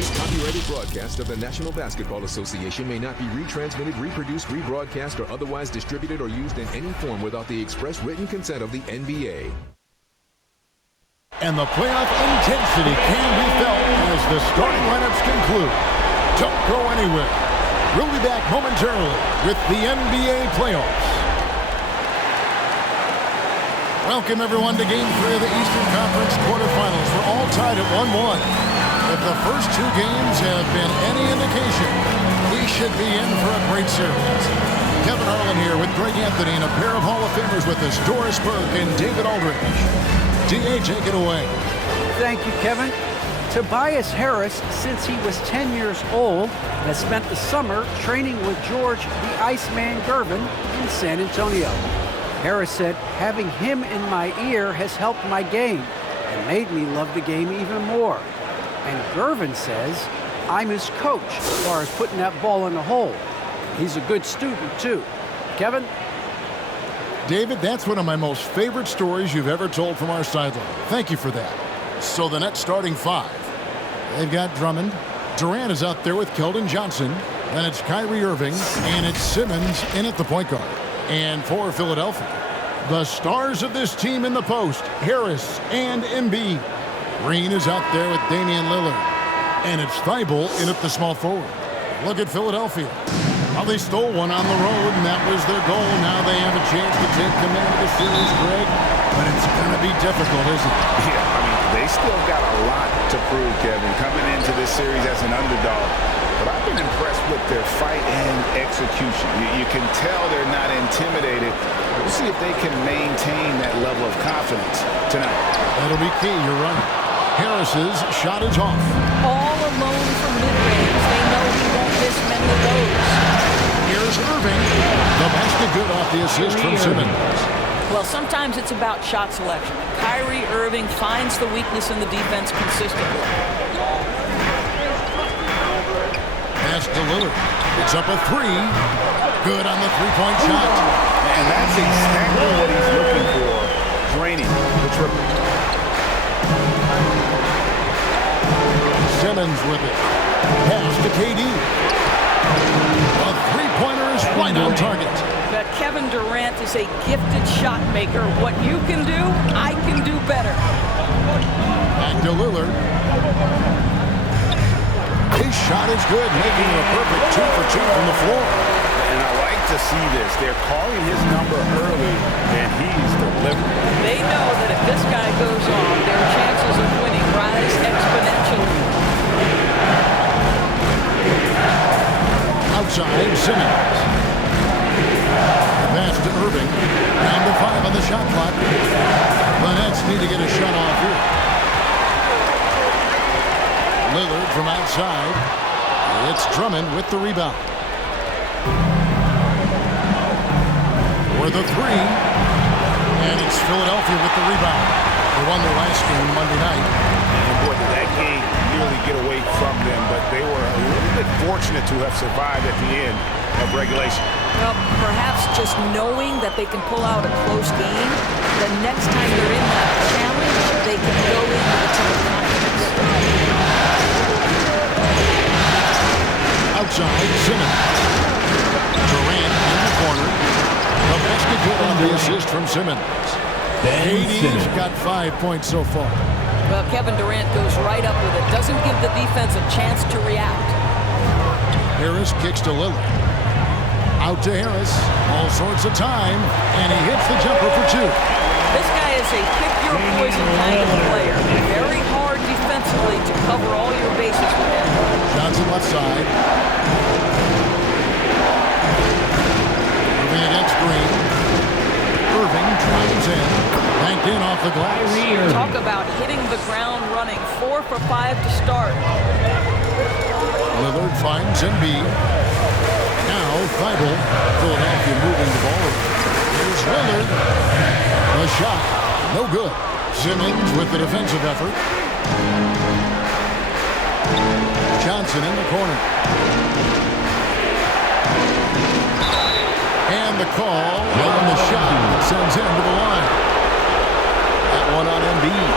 This copyrighted broadcast of the National Basketball Association may not be retransmitted, reproduced, rebroadcast, or otherwise distributed or used in any form without the express written consent of the NBA. And the playoff intensity can be felt as the starting lineups conclude. Don't go anywhere. We'll be back momentarily with the NBA playoffs. Welcome, everyone, to Game 3 of the Eastern Conference quarterfinals. We're all tied at 1-1. If the first two games have been any indication, we should be in for a great series. Kevin Harlan here with Greg Anthony and a pair of Hall of Famers with us, Doris Burke and David Aldridge. D.A., take it away. Thank you, Kevin. Tobias Harris, since he was 10 years old, has spent the summer training with George the Iceman Gervin in San Antonio. Harris said, having him in my ear has helped my game and made me love the game even more. And Gervin says, I'm his coach as far as putting that ball in the hole. He's a good student, too. Kevin? David, that's one of my most favorite stories you've ever told from our sideline. Thank you for that. So the Nets starting five. They've got Drummond. Durant is out there with Keldon Johnson. Then it's Kyrie Irving, and it's Simmons in at the point guard. And for Philadelphia, the stars of this team in the post, Harris and Embiid. Green is out there with Damian Lillard. And it's Thibault in at the small forward. Look at Philadelphia. Well, they stole one on the road, and that was their goal. Now they have a chance to take command of the series, Greg. But it's going to be difficult, isn't it? Yeah, I mean, they still got a lot to prove, Kevin, coming into this series as an underdog. But I've been impressed with their fight and execution. You can tell they're not intimidated. We'll see if they can maintain that level of confidence tonight. That'll be key, you're right. Harris's shot is off. All alone from mid-range. They know he won't miss many of those. Here's Irving. The basket good off the assist from Simmons. Well, sometimes it's about shot selection. Kyrie Irving finds the weakness in the defense consistently. Pass to Lillard. It's up a three. Good on the three-point shot. And that's exactly what he's looking for, draining the triple. Simmons with it. Pass to KD. A three-pointer is right on target. But Kevin Durant is a gifted shot maker. What you can do, I can do better. Back to Lillard. His shot is good, making it a perfect 2 for 2 from the floor. And I like to see this. They're calling his number early, and he's delivering. They know that if this guy goes on, their chances of winning rise exponentially. Outside, Simmons. Pass to Irving. Down to 5 on the shot clock. The Nets need to get a shot off here. Lillard from outside. It's Drummond with the rebound. For the three. And it's Philadelphia with the rebound. They won their last game Monday night. And boy, did that game nearly get away from them, but they were a little bit fortunate to have survived at the end of regulation. Well, perhaps just knowing that they can pull out a close game, the next time they're in that challenge, they can go in with a ton of confidence. Outside, Simmons. Durant in the corner. The basket good on the assist from Simmons. KD's got 5 points so far. Well, Kevin Durant goes right up with it. Doesn't give the defense a chance to react. Harris kicks to Lillard. Out to Harris. All sorts of time. And he hits the jumper for 2. This guy is a pick-your-poison kind of player. Very hard defensively to cover all your bases with him. Johnson left side. Irving against Green. Irving drives in. Banked in off the glass. Talk about hitting the ground running. 4 for 5 to start. Lillard finds Embiid. Now Thibault. Philadelphia moving the ball. Here's Lillard. The shot. No good. Simmons with the defensive effort. Johnson in the corner. And the call on the shot sends him to the line. That one on Embiid.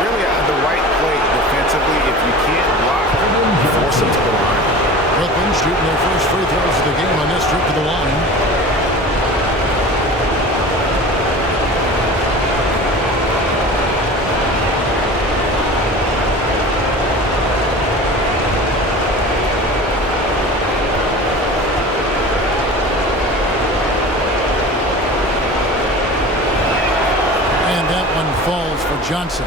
Really at the right play defensively. If you can't block Johnson.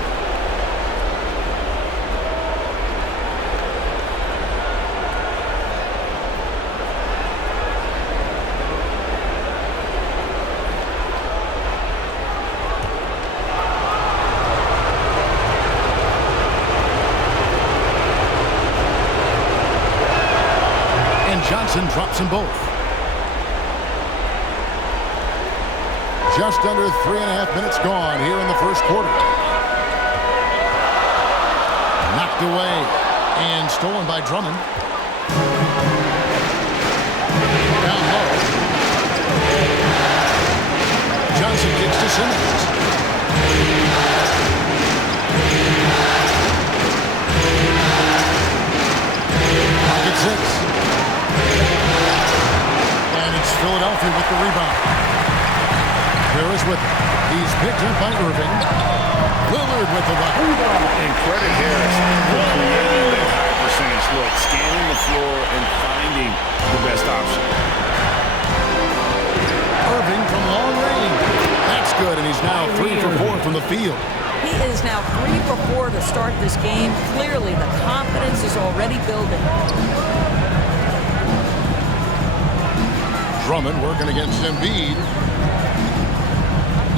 Johnson drops them both. Just under 3.5 minutes gone here in the first quarter. Knocked away and stolen by Drummond. Down low. Johnson kicks to Simmons. Pocket 6. And it's Philadelphia with the rebound. Harris with it. He's picked up by Irving. Lillard with the bucket. And credit Harris for creating that high percentage look, scanning the floor and finding the best option. Irving from long range. That's good, and he's now 3 for 4 from the field. He is now 3 for 4 to start this game. Clearly, the confidence is already building. Drummond working against Embiid.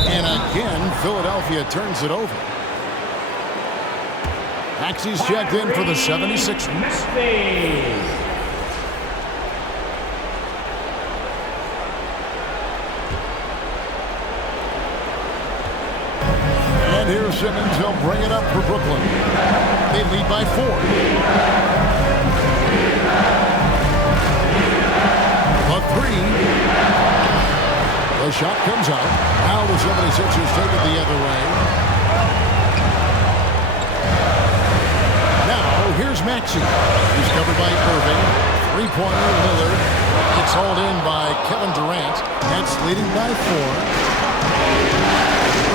And again, Philadelphia turns it over. Maxey's checked in for the 76ers. And here's Simmons. He'll bring it up for Brooklyn. They lead by 4. A 3. The shot comes out. Now the 76ers take it the other way. Now here's Maxey. He's covered by Irving. Three-pointer Lillard. It's hauled in by Kevin Durant. That's leading by 4.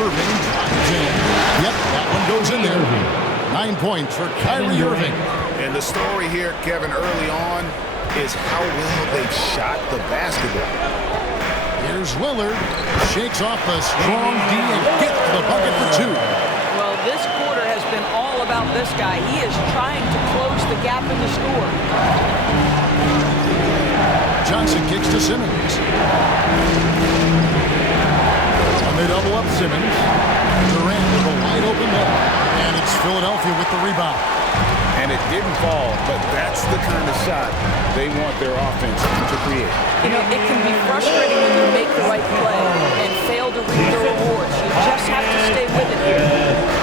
Irving drives in. Yep, that one goes in there. 9 points for Kyrie Irving. And the story here, Kevin, early on is how well they've shot the basketball. Here's Lillard. Shakes off a strong D and gets the bucket for 2. Well, this quarter has been all about this guy. He is trying to close the gap in the score. Johnson kicks to Simmons. And they double up Simmons. Durant with a wide open look. And it's Philadelphia with the rebound. And it didn't fall, but that's the kind of shot they want their offense to create. You know, it can be frustrating when you make the right play and fail to reap the rewards. You just have to stay with it here.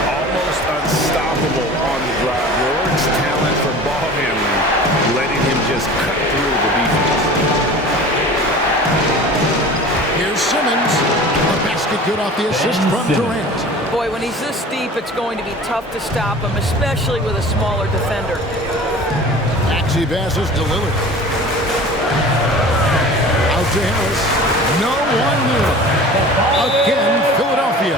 Almost unstoppable on the drive. Lillard's talent for ball handling, letting him just cut through the defense. Here's Simmons. The basket good off the assist from Durant. Boy, when he's this deep, it's going to be tough to stop him, especially with a smaller defender. Maxey passes to Lillard. Out to Harris. No one near him. Again, Philadelphia.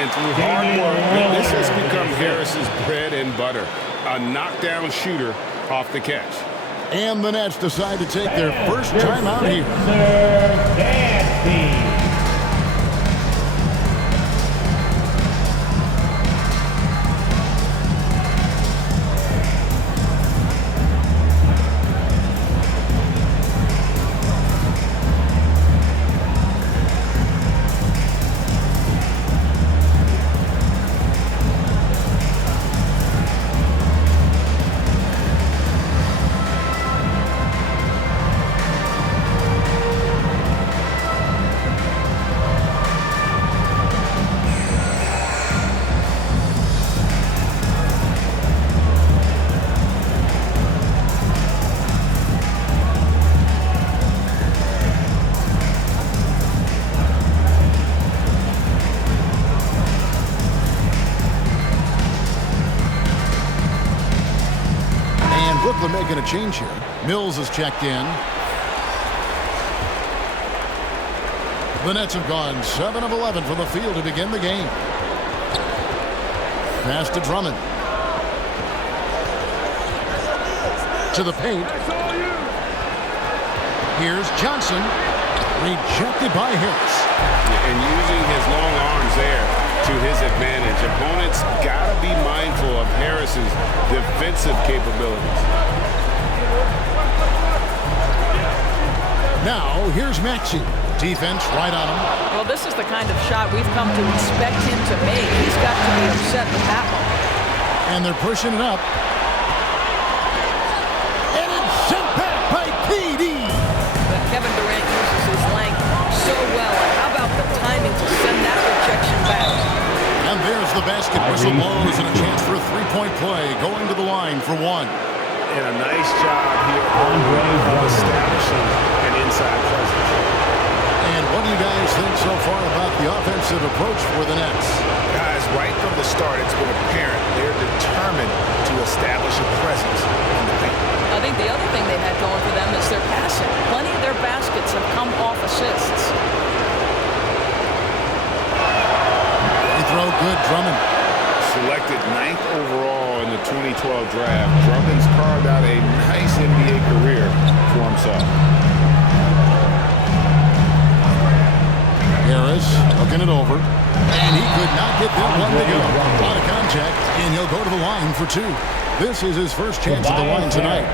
And through hard work, this has become Harris's bread and butter. A knockdown shooter off the catch. And the Nets decide to take their first time out here. Brooklyn making a change here. Mills is checked in. The Nets have gone 7 of 11 from the field to begin the game. Pass to Drummond. To the paint. Here's Johnson. Rejected by Harris. And using his long arms there, to his advantage. Opponents got to be mindful of Harris's defensive capabilities. Now, here's Maxey. Defense right on him. Well, this is the kind of shot we've come to expect him to make. He's got to be upset with that one. And they're pushing it up. And it's sent back by KD. But Kevin Durant uses his length so well. And how about the timing to send that rejection back? And there's the basket. Whistle blows and a chance for a three-point play. Going to the line for one. And a nice job here of establishing an inside presence. And what do you guys think so far about the offensive approach for the Nets? Guys, right from the start, it's been apparent they're determined to establish a presence in the paint. I think the other thing they've had going for them is their passing. Plenty of their baskets have come off assists. They throw good. Drummond. Selected 9th overall in the 2012 draft, Drummond's carved out a nice NBA career for himself. Harris looking it over. And he could not get that one to go. Out of contact, and he'll go to the line for two. This is his first chance at the line tonight.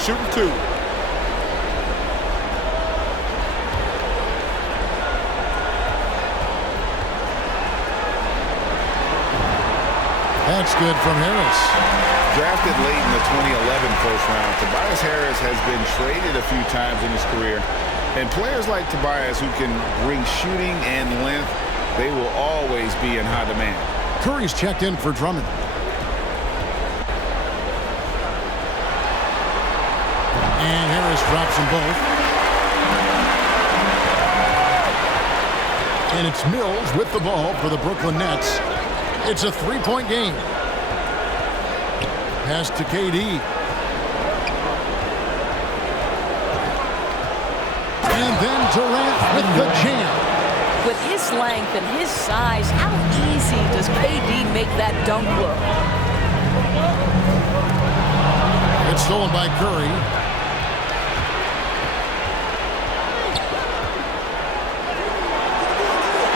Shooting two. That's good from Harris. Drafted late in the 2011 first round, Tobias Harris has been traded a few times in his career. And players like Tobias who can bring shooting and length, they will always be in high demand. Curry's checked in for Drummond. And Harris drops them both. And it's Mills with the ball for the Brooklyn Nets. It's a three-point game. Pass to KD. And then Durant with the jam. With his length and his size, how easy does KD make that dunk look? It's stolen by Curry.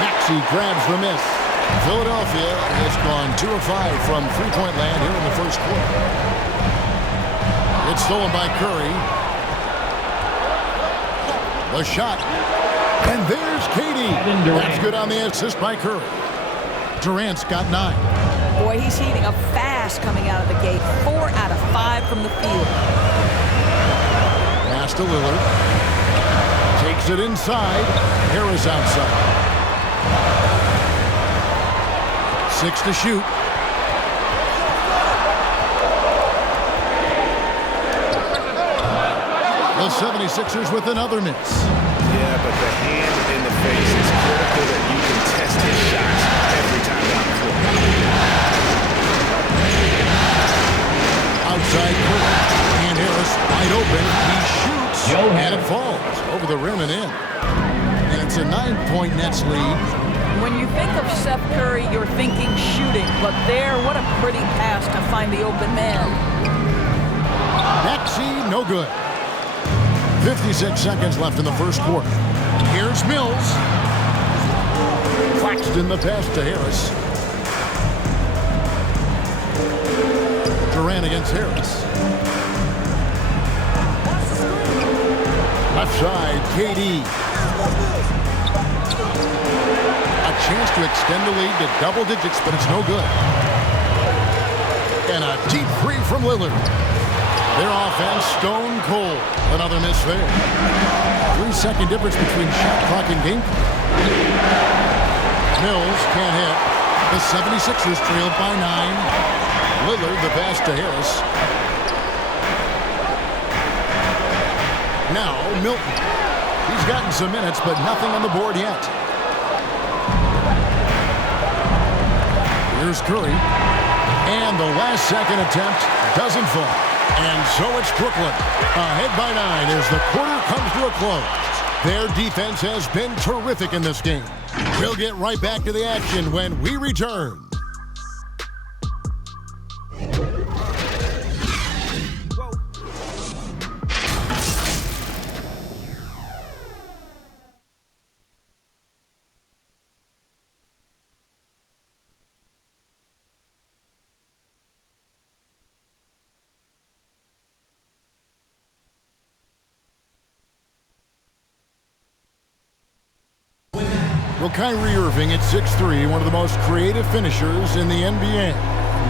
Maxey grabs the miss. Philadelphia has gone 2 of 5 from three-point land here in the first quarter. It's stolen by Curry. The shot. And there's KD. That's good on the assist by Curry. Durant's got 9. Boy, he's heating up fast coming out of the gate. 4 out of 5 from the field. Pass to Lillard. Takes it inside. Harris outside. 6 to shoot. The 76ers with another miss. Yeah, but the hand in the face is critical that you can test his shots every time down the floor. Outside Curry. And Harris wide open. He shoots. And it falls over the rim and in. And it's a 9-point Nets lead. When you think of Seth Curry, you're thinking shooting. But there, what a pretty pass to find the open man. Maxey, no good. 56 seconds left in the first quarter. Here's Mills. Claxton the pass to Harris. Durant against Harris. Left side, KD. A chance to extend the lead to double digits, but it's no good. And a deep three from Lillard. Their offense stone cold. Another miss there. 3-second difference between shot clock and game clock. Mills can't hit. The 76ers trailed by 9. Lillard the pass to Harris. Now Milton. He's gotten some minutes, but nothing on the board yet. Here's Curry. And the last second attempt doesn't fall. And so it's Brooklyn. Ahead by 9 as the quarter comes to a close. Their defense has been terrific in this game. We'll get right back to the action when we return. Well, Kyrie Irving at 6'3", one of the most creative finishers in the NBA.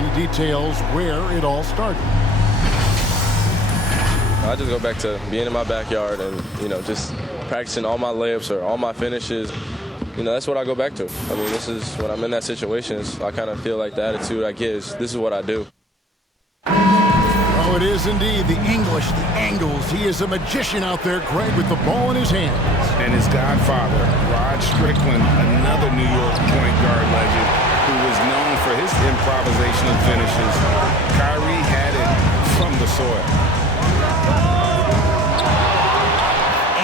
He details where it all started. I just go back to being in my backyard and, just practicing all my layups or all my finishes. That's what I go back to. I mean, this is when I'm in that situation, I kind of feel like the attitude I get is this is what I do. Oh, it is indeed. The English, the angles. He is a magician out there, Greg, with the ball in his hands. And his godfather, Rod Strickland, another New York point guard legend who was known for his improvisational finishes. Kyrie had it from the soil.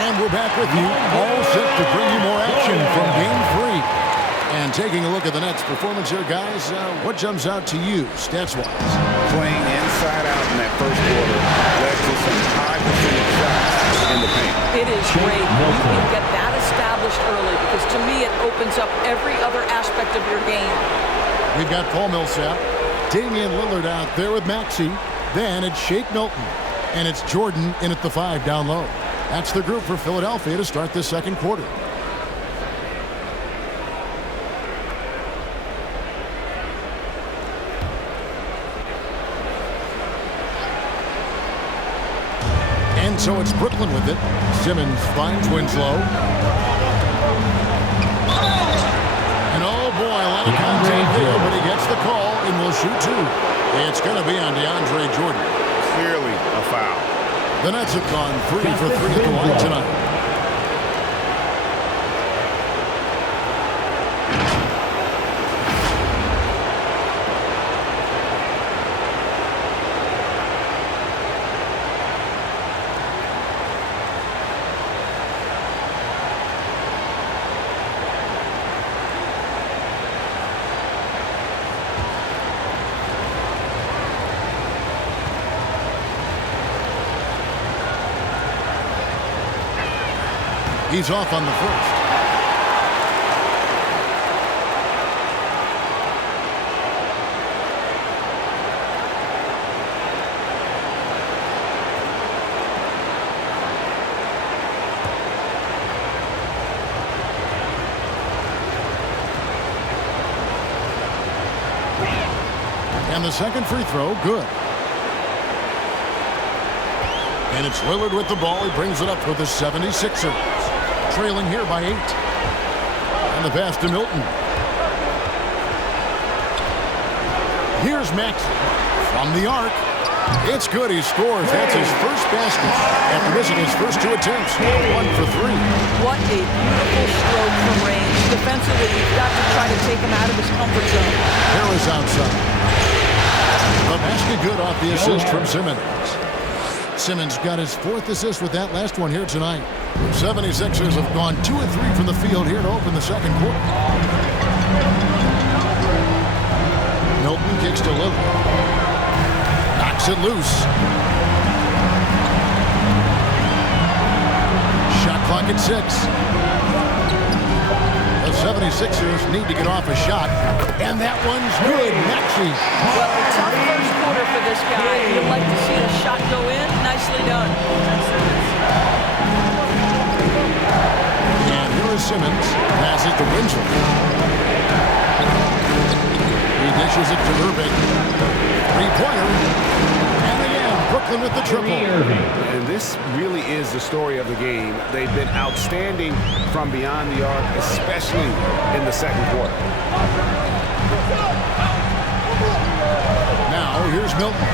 And we're back with you, all set to bring you more action from Game 3. And taking a look at the Nets' performance here, guys, what jumps out to you, stats-wise? Playing inside out in that first quarter led to some high percentage shots in the paint. It is great. You can get that established early because to me it opens up every other aspect of your game. We've got Paul Millsap, Damian Lillard out there with Maxey. Then it's Shake Milton. And it's Jordan in at the 5 down low. That's the group for Philadelphia to start this second quarter. And so it's Brooklyn with it. Simmons finds Winslow. And oh boy, a lot of contact there, but he gets the call and will shoot 2. It's going to be on DeAndre Jordan. Clearly a foul. The Nets have gone 3 for 3 at the line tonight. He's off on the first. And the second free throw, good. And it's Lillard with the ball. He brings it up for the 76ers. Trailing here by 8. And the pass to Milton. Here's Maxey from the arc. It's good. He scores. That's his first basket after missing his first 2 attempts. 1 for 3. What a beautiful stroke from range. Defensively, you've got to try to take him out of his comfort zone. Harris outside. The basket good off the assist from Simmons. Simmons got his 4th assist with that last one here tonight. 76ers have gone 2 of 3 from the field here to open the second quarter. Milton kicks to Lillard. Knocks it loose. Shot clock at 6. The 76ers need to get off a shot. And that one's good. Maxey. Well, a tough first quarter for this guy. You'd like to see a shot go in. Nicely done. And here is Simmons. Passes to Winslow. He dishes it to Irving. 3-pointer. And again, Brooklyn with the triple. And this really is the story of the game. They've been outstanding from beyond the arc, especially in the second quarter. Now, here's Milton.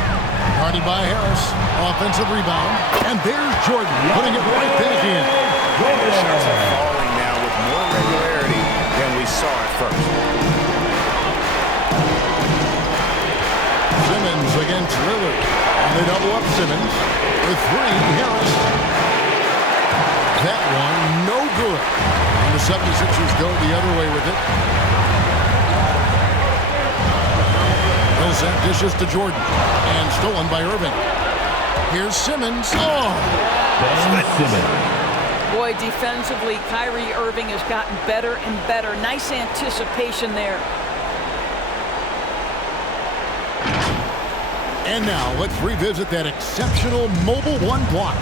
Guarded by Harris. Offensive rebound. And there's Jordan putting it right back in. And the shots are falling now with more regularity than we saw at first. Simmons against Lillard. And they double up Simmons. With 3, Harris. That one, no good. And the 76ers go the other way with it. Millsap dishes to Jordan. And stolen by Irving. Here's Simmons. Oh! Ben Simmons. Boy, defensively, Kyrie Irving has gotten better and better. Nice anticipation there. And now let's revisit that exceptional Mobile One block.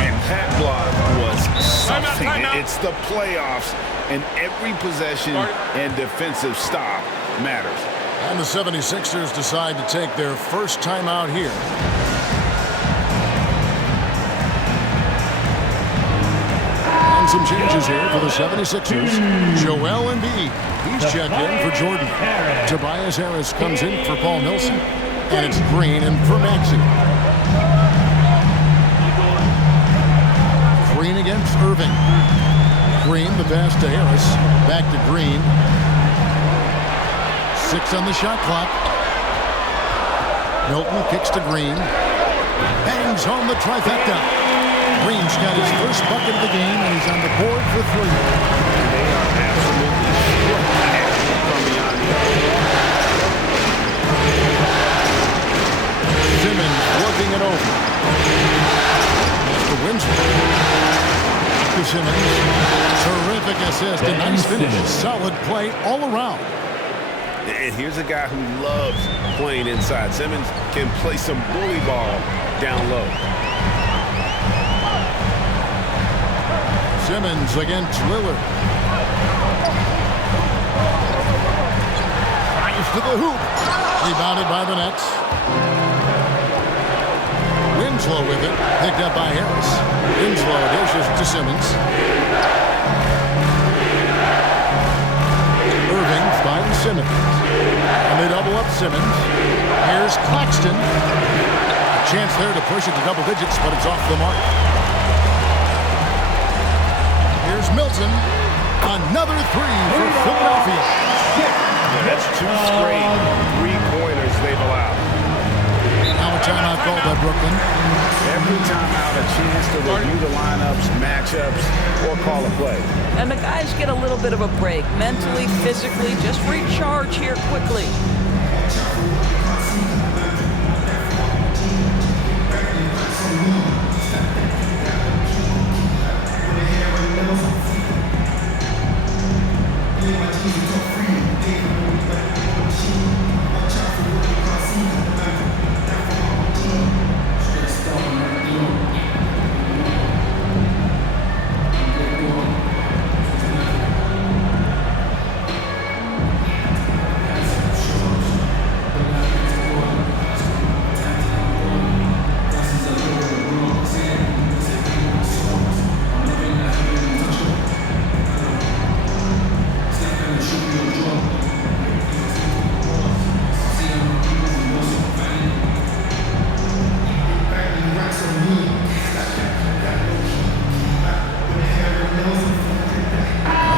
And that block was something. It's the playoffs, and every possession and defensive stop matters. And the 76ers decide to take their first timeout here. And some changes here for the 76ers. Joel Embiid, he's checked in for Jordan. Tobias Harris comes in for Paul Millsap. And it's Green in for Maxey. Green against Irving. Green, the pass to Harris. Back to Green. 6 on the shot clock. Milton kicks to Green. Bangs home the trifecta. Green's got his first bucket of the game, and he's on the board for 3. They are absolutely from beyond the arc. Simmons working it over. Mr. Winslow. To Simmons. Terrific assist. A nice finish. Solid play all around. And here's a guy who loves playing inside. Simmons can play some bully ball down low. Simmons against Lillard. Drives to the hoop. Rebounded by the Nets. Winslow with it. Picked up by Harris. Winslow dishes to Simmons. Irving finds Simmons. And they double up Simmons. Here's Claxton. A chance there to push it to double digits, but it's off the mark. Here's Milton. Another 3 for Philadelphia. That's 2 straight three-pointers they've allowed. Now a timeout called by Brooklyn. Every timeout, a chance to review the lineups, matchups, or call a play. And the guys get a little bit of a break, mentally, physically, just recharge here quickly.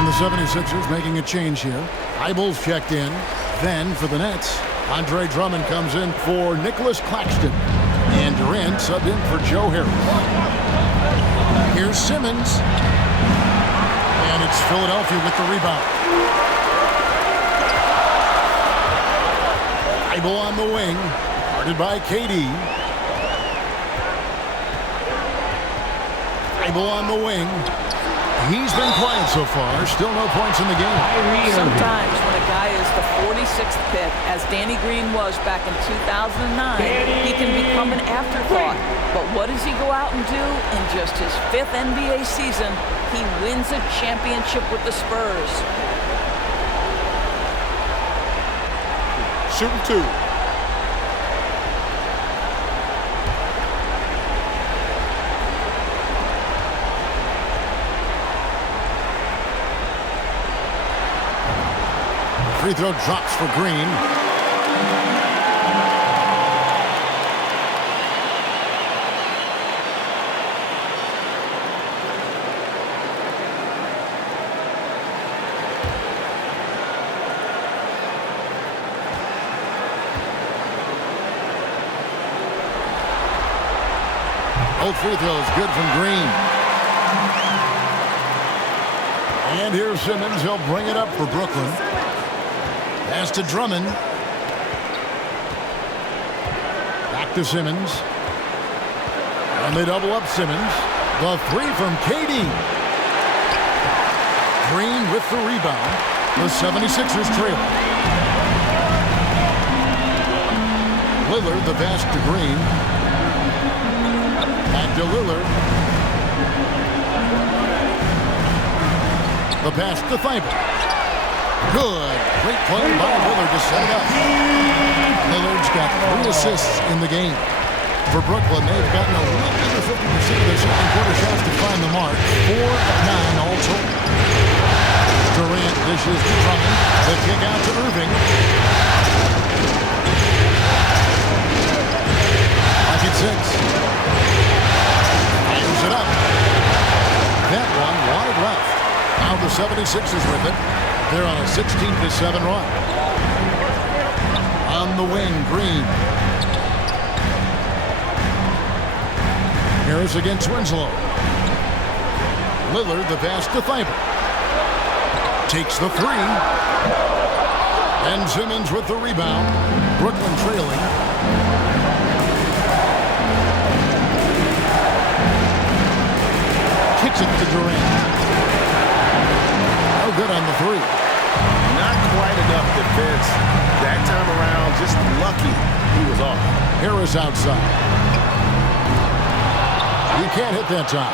The 76ers making a change here. Eibel's checked in. Then for the Nets, Andre Drummond comes in for Nicholas Claxton. And Durant subbed in for Joe Harris. Here's Simmons. And it's Philadelphia with the rebound. Eibel on the wing. Guarded by KD. Eibel on the wing. He's been quiet so far. Still no points in the game. Sometimes when a guy is the 46th pick, as Danny Green was back in 2009, he can become an afterthought. But what does he go out and do? In just his 5th NBA season, he wins a championship with the Spurs. Shooting 2. Free throw drops for Green. Both free throws good from Green. And here's Simmons. He'll bring it up for Brooklyn. Pass to Drummond. Back to Simmons. And they double up Simmons. The 3 from KD. Green with the rebound. The 76ers trail. Lillard, the pass to Green. Back to Lillard. The pass to Thibault. Good. Great play by Lillard to set it up. Lillard's got 3 assists in the game. For Brooklyn, they've gotten a little under 50% of their second quarter shots to find the mark. 4 of 9 all told. Durant dishes to Drummond. The kick out to Irving. Pocket 6. Fires it up. That one wide left. Now the 76ers with it. They're on a 16-7 run. On the wing, Green. Harris against Winslow. Lillard, the pass to Thibault. Takes the 3. And Simmons with the rebound. Brooklyn trailing. Kicks it to Durant. No good on the 3. Not quite enough defense. That time around, just lucky he was off. Harris outside. He can't hit that time.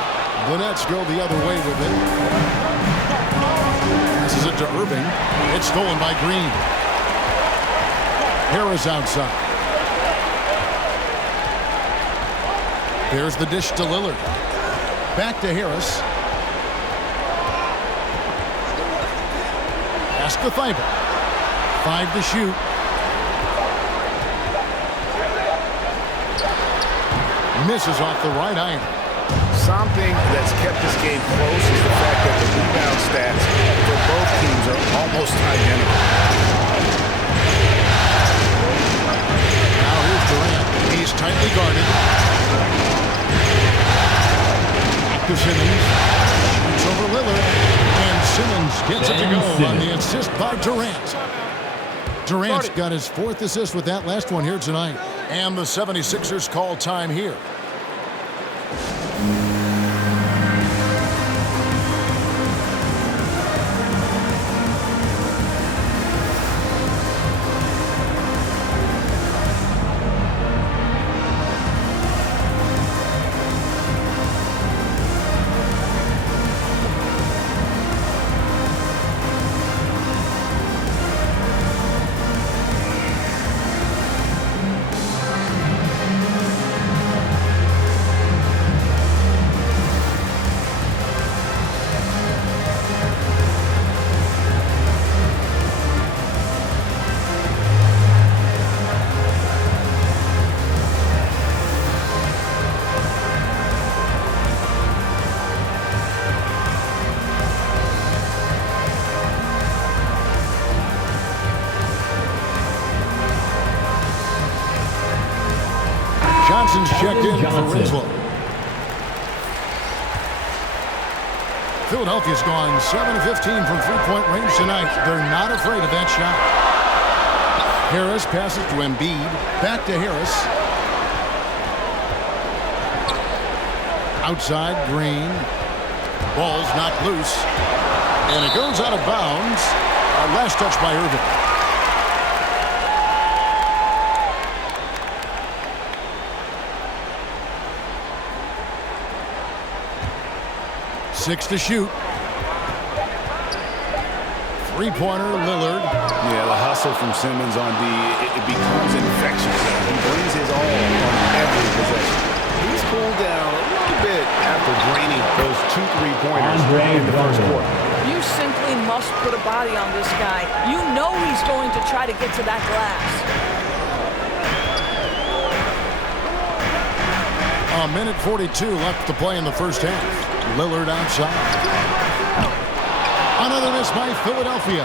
The Nets go the other way with it. Passes it to Irving. It's stolen by Green. Harris outside. There's the dish to Lillard. Back to Harris. Pass to Thibault. 5 to shoot. Misses off the right iron. Something that's kept this game close is the fact that the rebound stats for both teams are almost identical. Now here's Durant. He's tightly guarded. Back to Simmons. Shoots over Lillard. And Simmons gets it to go on the assist by Durant. Durant's got his 4th assist with that last one here tonight. And the 76ers call time here. Johnson's checked in for Winslow. Philadelphia's gone 7 of 15 from three-point range tonight. They're not afraid of that shot. Harris passes to Embiid. Back to Harris. Outside, Green. Ball's knocked loose. And it goes out of bounds. Last touch by Irving. Six to shoot. Three-pointer, Lillard. Yeah, the hustle from Simmons on D, it becomes infectious. He brings his all on every possession. He's cooled down a little bit after draining those 2 3-pointers in the first quarter. You simply must put a body on this guy. You know he's going to try to get to that glass. A minute 42 left to play in the first half. Lillard outside. Another miss by Philadelphia.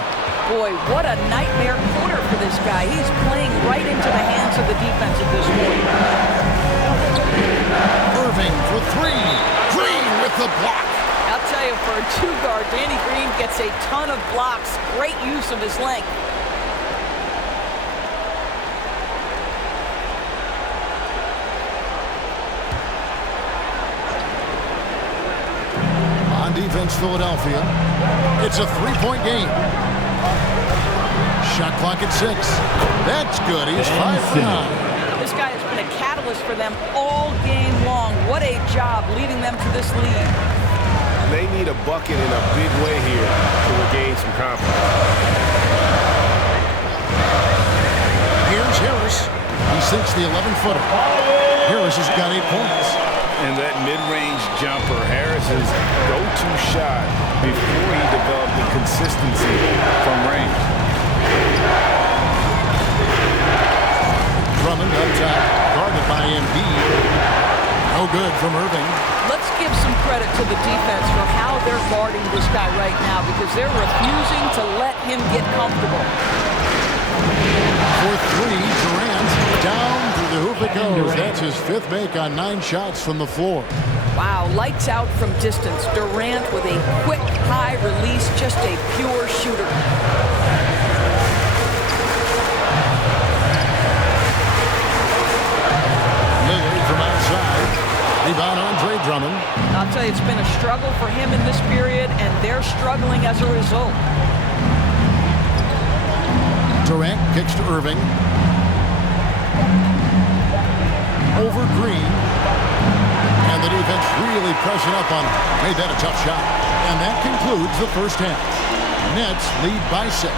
Boy, what a nightmare quarter for this guy. He's playing right into the hands of the defense at this point. Irving for 3. Green with the block. I'll tell you, for a 2-guard, Danny Green gets a ton of blocks. Great use of his length. Defense, Philadelphia. It's a 3-point game. Shot clock at 6. That's good. He's 5 for 9. This guy has been a catalyst for them all game long. What What a job leading them to this lead. They need a bucket in a big way here to regain some confidence. Here's Harris. He sinks the 11-footer. Harris has got 8 points. And that mid-range jumper, Harris's go-to shot before he developed the consistency from range. Drummond up top, guarded by Embiid. No good from Irving. Let's give some credit to the defense for how they're guarding this guy right now because they're refusing to let him get comfortable. For 3, Durant down to the hoop it goes. That's his 5th make on 9 shots from the floor. Wow, lights out from distance. Durant with a quick high release, just a pure shooter. Lillard from outside. Rebound Andre Drummond. I'll tell you, it's been a struggle for him in this period, and they're struggling as a result. Durant kicks to Irving. Over Green. And the defense really pressing up on him. Made that a tough shot. And that concludes the first half. Nets lead by 6.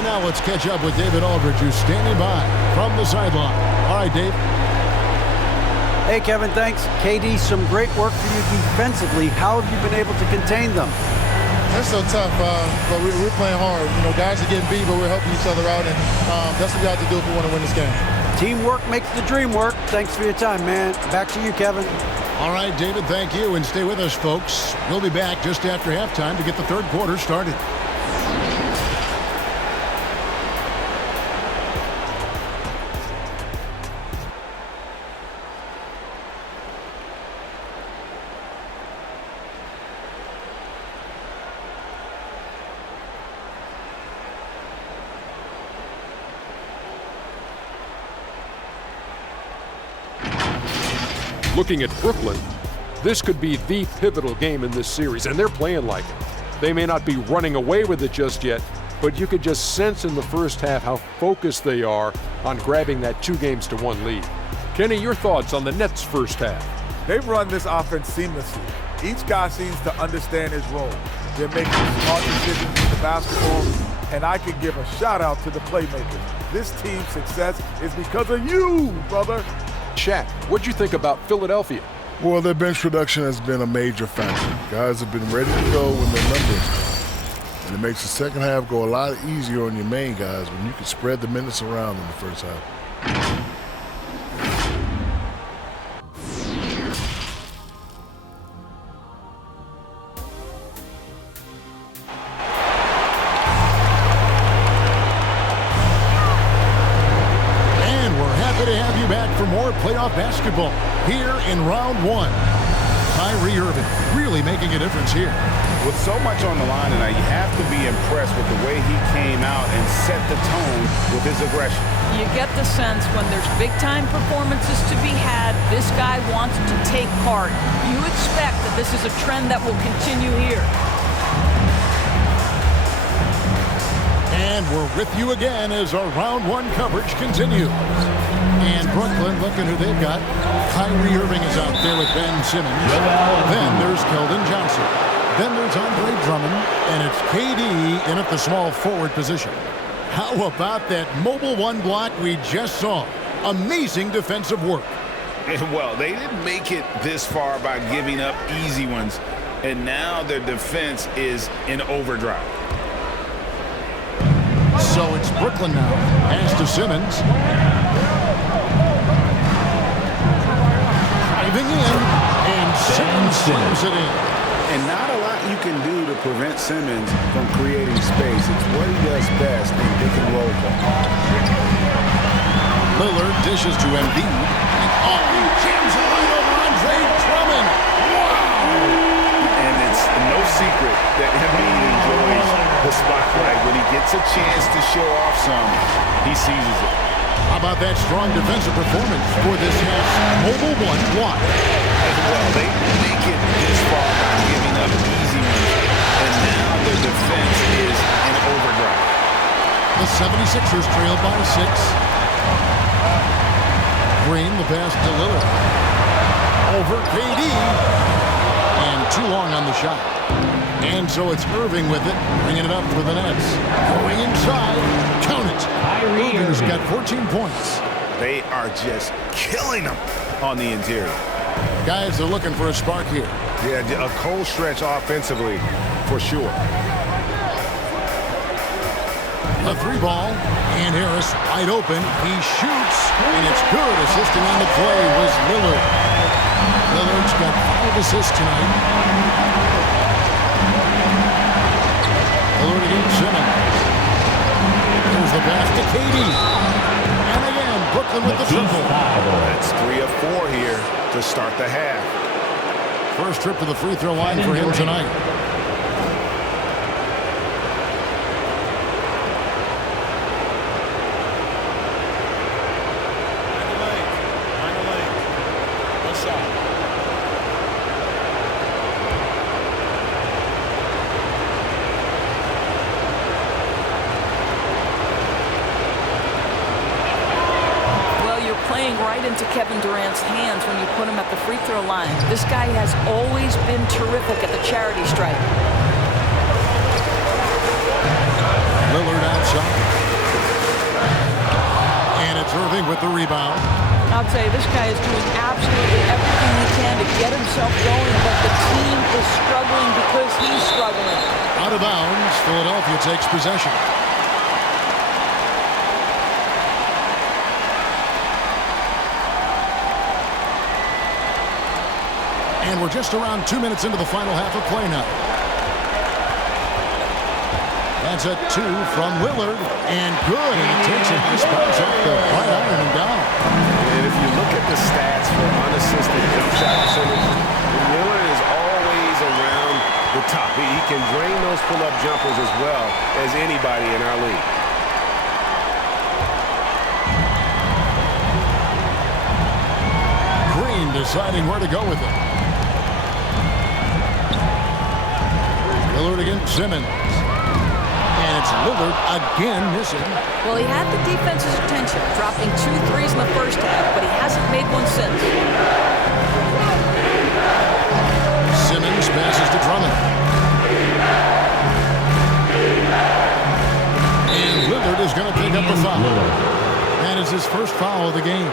And now let's catch up with David Aldridge, who's standing by from the sideline. All right, Dave. Hey, Kevin, thanks. KD, some great work for you defensively. How have you been able to contain them? They're so tough, but we're playing hard. You know, guys are getting beat, but we're helping each other out, and that's what we have to do if we want to win this game. Teamwork makes the dream work. Thanks for your time, man. Back to you, Kevin. All right, David, thank you, and stay with us, folks. We'll be back just after halftime to get the third quarter started. Looking at Brooklyn, this could be the pivotal game in this series, and they're playing like it. They may not be running away with it just yet, but you could just sense in the first half how focused they are on grabbing that 2-1 lead. Kenny, your thoughts on the Nets' first half? They've run this offense seamlessly. Each guy seems to understand his role. They're making smart decisions with the basketball, and I can give a shout-out to the playmakers. This team's success is because of you, brother. Shaq, what'd you think about Philadelphia? Well, their bench production has been a major factor. Guys have been ready to go when their numbers go. And it makes the second half go a lot easier on your main guys when you can spread the minutes around in the first half. For more playoff basketball here in round 1. Kyrie Irving really making a difference here. With so much on the line tonight, you have to be impressed with the way he came out and set the tone with his aggression. You get the sense when there's big-time performances to be had, this guy wants to take part. You expect that this is a trend that will continue here. And we're with you again as our round 1 coverage continues. And Brooklyn, looking who they've got. Kyrie Irving is out there with Ben Simmons. Then there's Keldon Johnson. Then there's Andre Drummond. And it's KD in at the small forward position. How about that mobile 1 block we just saw? Amazing defensive work. Well, they didn't make it this far by giving up easy ones. And now their defense is in overdrive. So it's Brooklyn now. Pass to Simmons. Driving in, and Simmons slams it in. And not a lot you can do to prevent Simmons from creating space. It's what he does best in pick and roll play. Lillard dishes to Embiid. And he jams it right over Andre Drummond. Wow! And it's no secret that Embiid enjoys the spotlight. When he gets a chance to show off some, he seizes it. How about that strong defensive performance for this half's mobile 1 block? Well, they make it this far by giving up easy ones, and now their defense is in overdrive. The 76ers trail by 6. Green, the pass to Lillard. over KD. And too long on the shot. And so it's Irving with it, bringing it up for the Nets. Going inside, count it. Irving's got 14 points. They are just killing them on the interior. Guys are looking for a spark here. Yeah, a cold stretch offensively, for sure. A 3-ball, and Harris wide open. He shoots, and it's good. Assisting on the play was Lillard. Lillard's got 5 assists tonight. Lillard against Simmons. There's the pass to KD. And again, Brooklyn with the triple. That's 3 of 4 here to start the half. First trip to the free throw line for him tonight. Into Kevin Durant's hands when you put him at the free throw line. This guy has always been terrific at the charity stripe. Lillard outside. And it's Irving with the rebound. I'll tell you, this guy is doing absolutely everything he can to get himself going, but the team is struggling because he's struggling. Out of bounds, Philadelphia takes possession. And we're just around 2 minutes into the final half of play now. That's a 2 from Lillard, and good. And it takes a nice bounce off the right iron and down. And if you look at the stats for unassisted jump shot percentage, Lillard is always around the top. He can drain those pull-up jumpers as well as anybody in our league. Green deciding where to go with it. Lillard against Simmons. And it's Lillard again missing. Well, he had the defense's attention, dropping 2 threes in the first half, but he hasn't made one since. Simmons passes to Drummond. And Lillard is going to pick up a foul. That is his first foul of the game.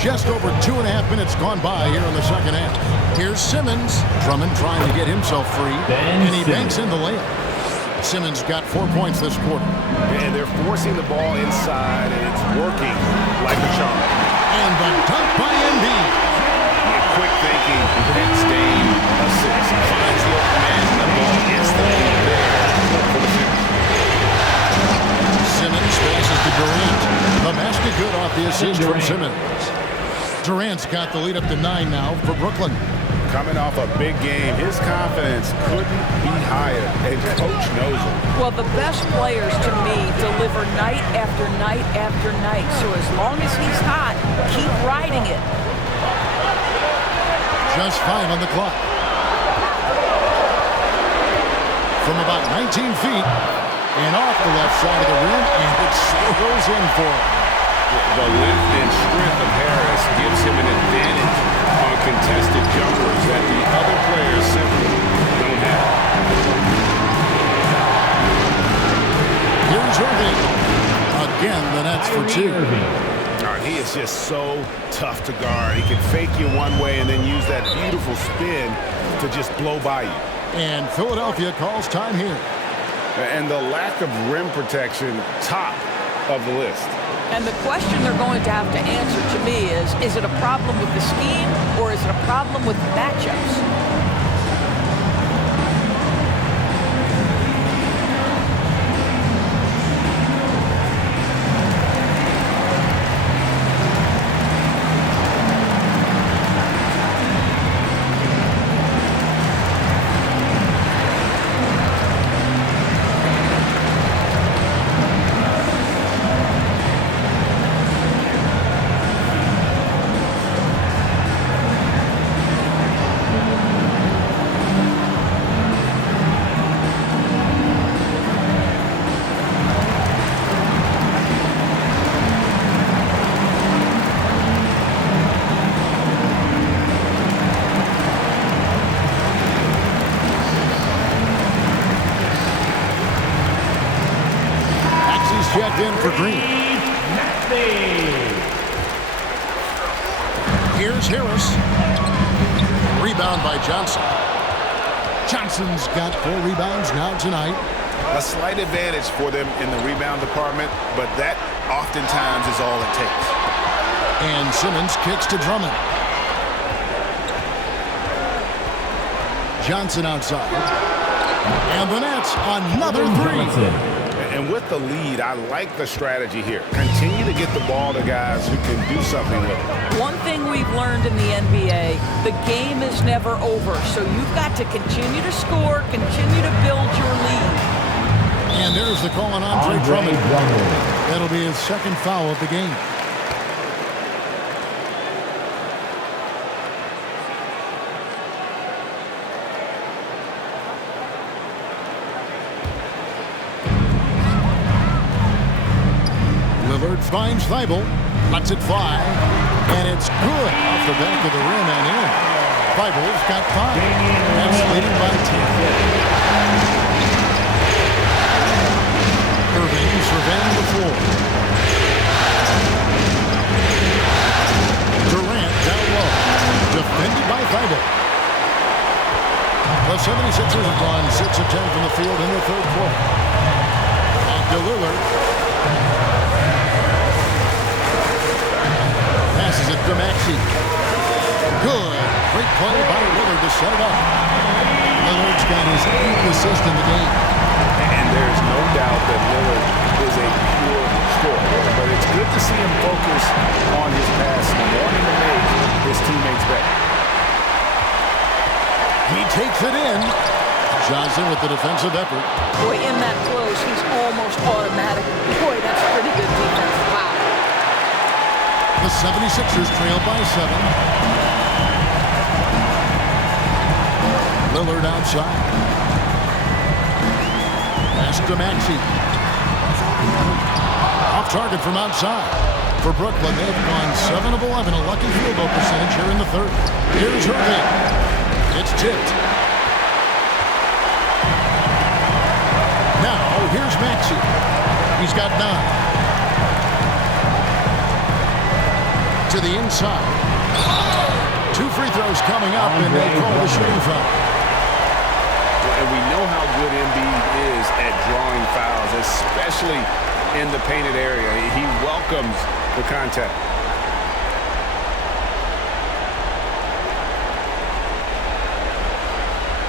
Just over 2.5 minutes gone by here in the second half. Here's Simmons. Drummond trying to get himself free. And he banks in the layup. Simmons got 4 points this quarter. And they're forcing the ball inside, and it's working like a charm. And the dunk by Embiid. Yeah, quick thinking, next game, assist. Finds the open man, the ball instantly there for the finish. Simmons passes to Durant. The basket good off the assist from Simmons. Durant's got the lead up to 9 now for Brooklyn. Coming off a big game, his confidence couldn't be higher, and coach knows it. Well, the best players to me deliver night after night after night. So as long as he's hot, keep riding it. Just 5 on the clock. From about 19 feet and off the left side of the rim, and it goes in for him. The length and strength of Harris gives him an advantage on contested jumpers that the other players simply don't have. Here's Irving. Again, the Nets for 2. All right, he is just so tough to guard. He can fake you one way and then use that beautiful spin to just blow by you. And Philadelphia calls time here. And the lack of rim protection, top of the list. And the question they're going to have to answer to me is it a problem with the scheme or is it a problem with matchups? for Green. Here's Harris. Rebound by Johnson. Johnson's got 4 rebounds now tonight. A slight advantage for them in the rebound department, but that oftentimes is all it takes. And Simmons kicks to Drummond. Johnson outside. And the Nets, another 3. And with the lead, I like the strategy here. Continue to get the ball to guys who can do something with it. One thing we've learned in the NBA, the game is never over. So you've got to continue to score, continue to build your lead. And there's the call on Andre Drummond. That'll be his second foul of the game. Lillard finds Thibault, lets it fly, and it's good off the back of the rim and in. Thibault's got 5. That's leading by 10. Irving surveying the floor. Durant down low, defended by Thibault. The 76ers have gone 6 of 10 from the field in the third quarter. Back to Lillard. Passes it to Maxey. Good. Great play by Lillard to set it up. Lillard's got his 8th assist in the game. And there's no doubt that Lillard is a pure scorer. But it's good to see him focus on his passing, wanting to make his teammates better. He takes it in. Johnson with the defensive effort. Boy, in that close, he's almost automatic. Boy, that's pretty good defense. Wow. The 76ers trail by 7. Lillard outside. Pass to Maxey. Off target from outside. For Brooklyn, they've gone 7 of 11, a lucky field goal percentage here in the third. Here's Irving. It's tipped. Now, here's Maxey. He's got 9. To the inside. 2 free throws coming up, and they call the shooting foul. And we know how good Embiid is at drawing fouls, especially in the painted area. He welcomes the contact.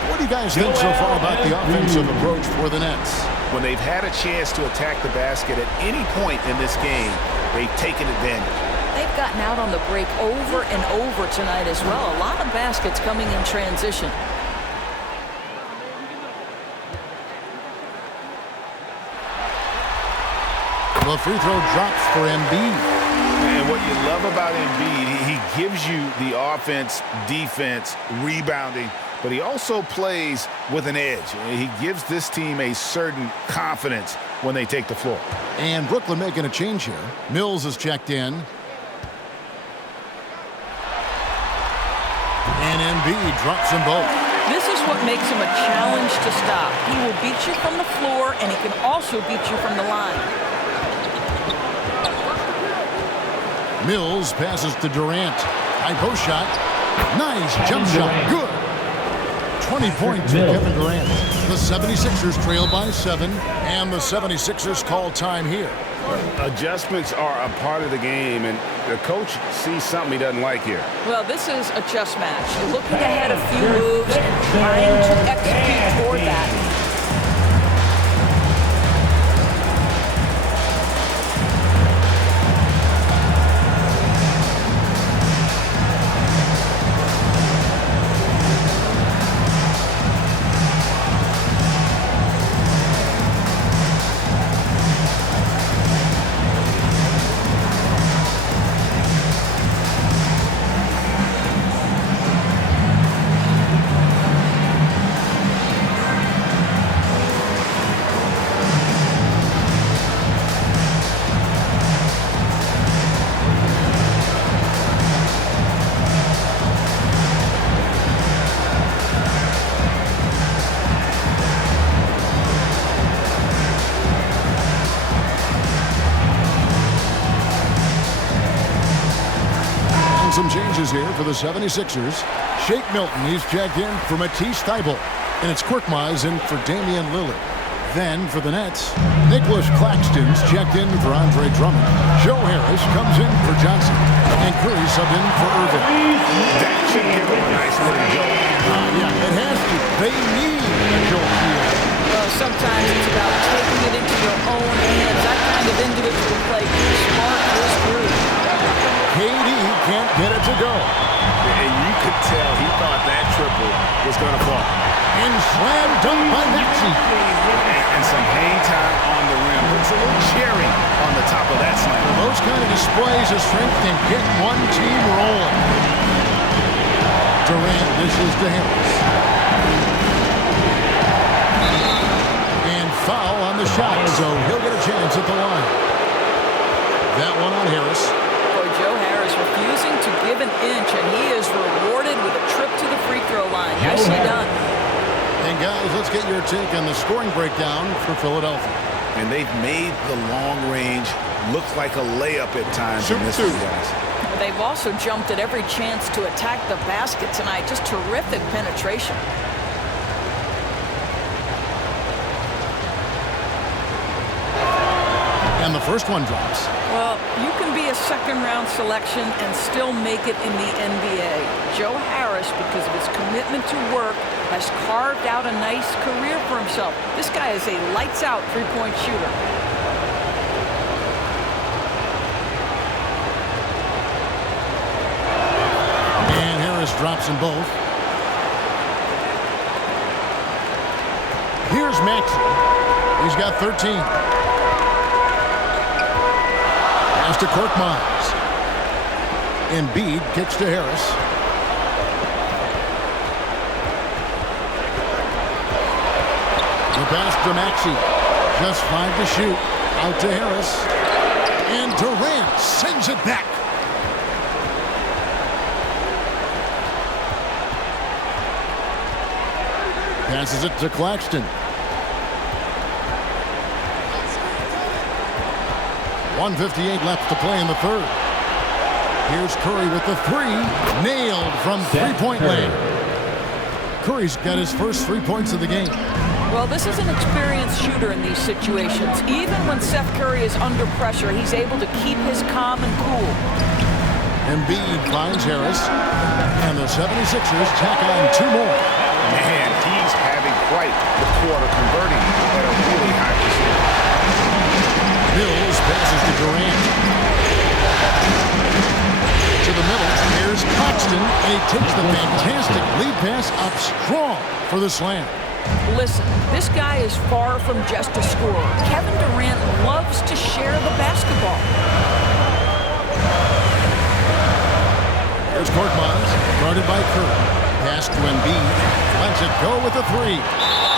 What do you guys think so far about the offensive approach for the Nets? When they've had a chance to attack the basket at any point in this game, they've taken advantage. They've gotten out on the break over and over tonight as well. A lot of baskets coming in transition. The free throw drops for Embiid. And what you love about Embiid, he gives you the offense, defense, rebounding, but he also plays with an edge. He gives this team a certain confidence when they take the floor. And Brooklyn making a change here. Mills is checked in. And Embiid drops them both. This is what makes him a challenge to stop. He will beat you from the floor, and he can also beat you from the line. Mills passes to Durant. High post shot. Nice jump shot. Good. 20 points for Kevin Durant. The 76ers trail by 7, and the 76ers call time here. Adjustments are a part of the game, and the coach sees something he doesn't like here. Well, this is a chess match. You're looking ahead a few moves and trying to execute toward that. And some changes here for the 76ers. Shake Milton, he's checked in for Matisse Thybulle. And it's Korkmaz in for Damian Lillard. Then for the Nets, Nicholas Claxton's checked in for Andre Drummond. Joe Harris comes in for Johnson. And Curry subbed in for Irving. That should give them a nice little jolt. Yeah, it has to. They need a jolt here. Well, sometimes it's about taking it into your own hands. That kind of individual play. Smart is through. KD can't get it to go. And you could tell he thought that triple was going to fall. And slam dunk by Maxey. And some hang time on the rim. Puts a little cherry on the top of that slam. Those kind of displays of strength can get one team rolling. Durant dishes to Harris. And foul on the shot, so he'll get a chance at the line. That one on Harris. Joe Harris refusing to give an inch, and he is rewarded with a trip to the free throw line. Nicely done. And guys, let's get your take on the scoring breakdown for Philadelphia. And they've made the long range look like a layup at times in this one, guys. They've also jumped at every chance to attack the basket tonight. Just terrific penetration. And the first one drops. Well, you can be a second-round selection and still make it in the NBA. Joe Harris, because of his commitment to work, has carved out a nice career for himself. This guy is a lights-out three-point shooter. And Harris drops them both. Here's Maxey. He's got 13. To Korkmaz. Embiid kicks to Harris. The pass to Maxey. Just 5 to shoot. Out to Harris. And Durant sends it back. Passes it to Claxton. 1:58 left to play in the third. Here's Curry with the three. Nailed from three-point land. Curry's got his first 3 points of the game. Well, this is an experienced shooter in these situations. Even when Seth Curry is under pressure, he's able to keep his calm and cool. Embiid finds Harris. And the 76ers tack on 2 more. Man, he's having quite the quarter, converting at a really high percentage. Mills passes to Durant. To the middle, here's Claxton, and he takes the fantastic lead pass up strong for the slam. Listen, this guy is far from just a scorer. Kevin Durant loves to share the basketball. Here's Korkmaz, guarded by Curry. Pass to Embiid, lets it go with a three.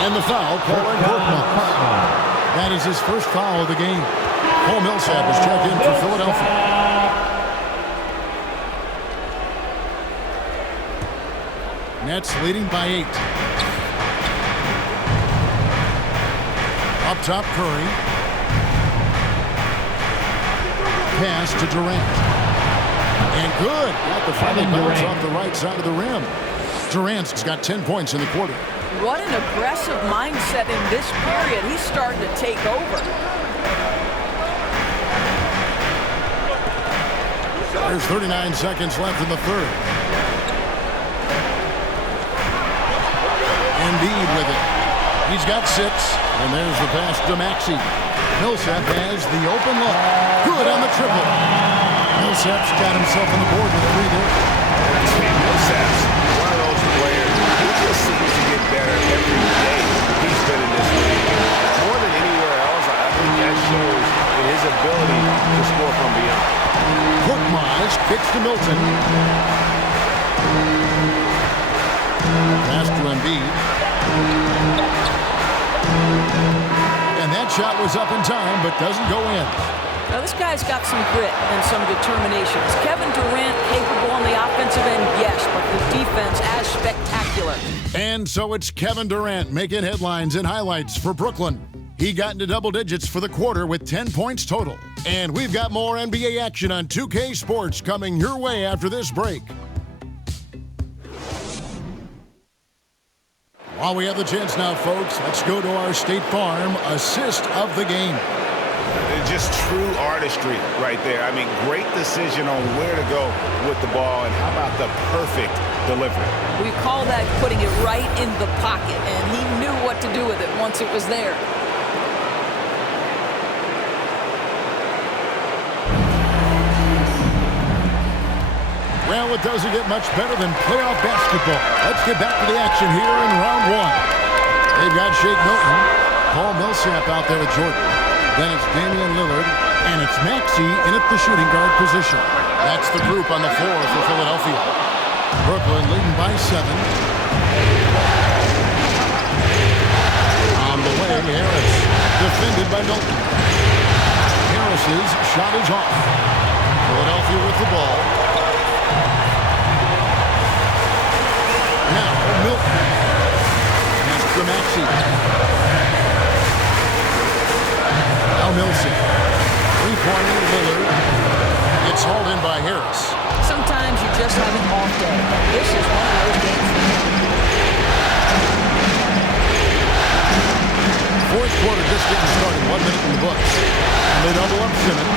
And the foul called on Korkmaz. That is his first foul of the game. Paul Millsap is checked in for Philadelphia. Nets leading by 8. Up top, Curry. Pass to Durant. And good. Got the final bounce off the right side of the rim. Durant's got 10 points in the quarter. What an aggressive mindset in this period. He's starting to take over. There's 39 seconds left in the third. Embiid with it. He's got 6. And there's the pass to Maxey. Millsap has the open look. Good on the triple. Millsap's got himself on the board with 3 there. Millsap's one of those players. He just seems to get better every day he's been in this league. More than anywhere else, I think that shows in his ability to score from beyond. Korkmaz kicks to Milton. Pass to Embiid. And that shot was up in time, but doesn't go in. Now, this guy's got some grit and some determination. Is Kevin Durant capable on the offensive end? Yes, but the defense as spectacular. And so it's Kevin Durant making headlines and highlights for Brooklyn. He got into double digits for the quarter with 10 points total. And we've got more NBA action on 2K Sports coming your way after this break. While we have the chance now, folks, let's go to our State Farm assist of the game. Just true artistry right there. I mean, great decision on where to go with the ball, and how about the perfect delivery? We call that putting it right in the pocket, and he knew what to do with it once it was there. Well, it doesn't get much better than playoff basketball. Let's get back to the action here in round one. They've got Shake Milton, Paul Millsap out there with Jordan. Then it's Damian Lillard, and it's Maxey in at the shooting guard position. That's the group on the floor for Philadelphia. Brooklyn leading by 7. On the way, Harris, defended by Milton. Harris's shot is off. Philadelphia with the ball. Now, Milton. Pass to Maxey. Now Millsap. Three-pointer Lillard. It's hauled in by Harris. Sometimes you just have an off day. This is one of those games for him. Fourth quarter just getting started. 1 minute in the books. And they double up Simmons.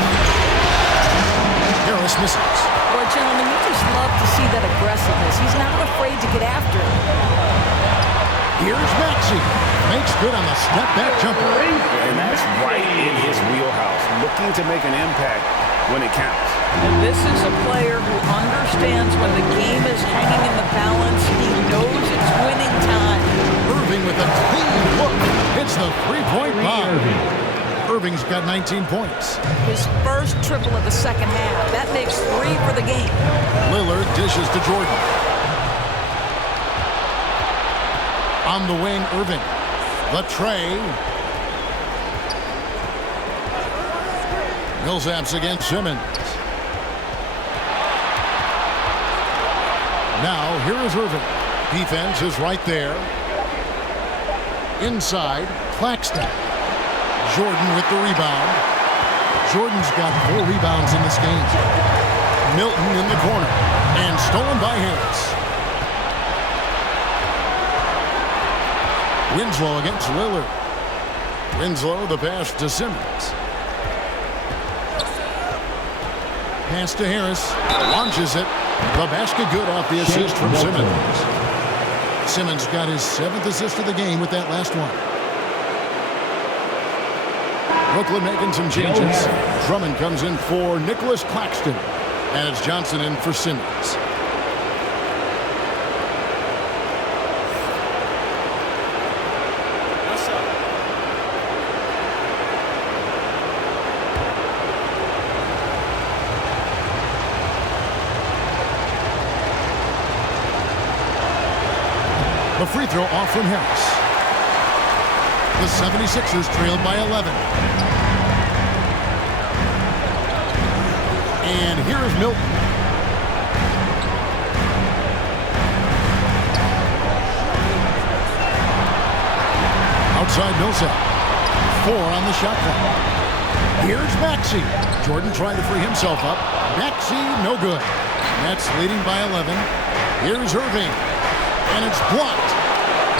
Harris misses. Boy, gentlemen, you just love to see that aggressiveness. He's not afraid to get after it. Here's Maxey. Makes good on the step-back jumper. And that's right in his wheelhouse. Looking to make an impact when it counts. And this is a player who understands when the game is hanging in the balance. He knows it's winning time. Irving with a clean look. Hits the three-point bomb. Irving's got 19 points. His first triple of the second half. That makes 3 for the game. Lillard dishes to Jordan. On the wing, Irving. The tray. Millsap's against Simmons. Now, here is Irving. Defense is right there. Inside, Claxton. Jordan with the rebound. Jordan's got 4 rebounds in this game. Milton in the corner. And stolen by Harris. Winslow against Lillard. Winslow, the pass to Simmons. Pass to Harris. Launches it. The basket good off the assist from Simmons. Simmons got his 7th assist of the game with that last one. Brooklyn making some changes. Drummond comes in for Nicholas Claxton. And it's Johnson in for Simmons. The free throw off from Harris. The 76ers trailed by 11. And here is Milton. Outside Millsap. 4 on the shot clock. Here's Maxey. Jordan trying to free himself up. Maxey, no good. Nets leading by 11. Here's Irving. And it's blocked.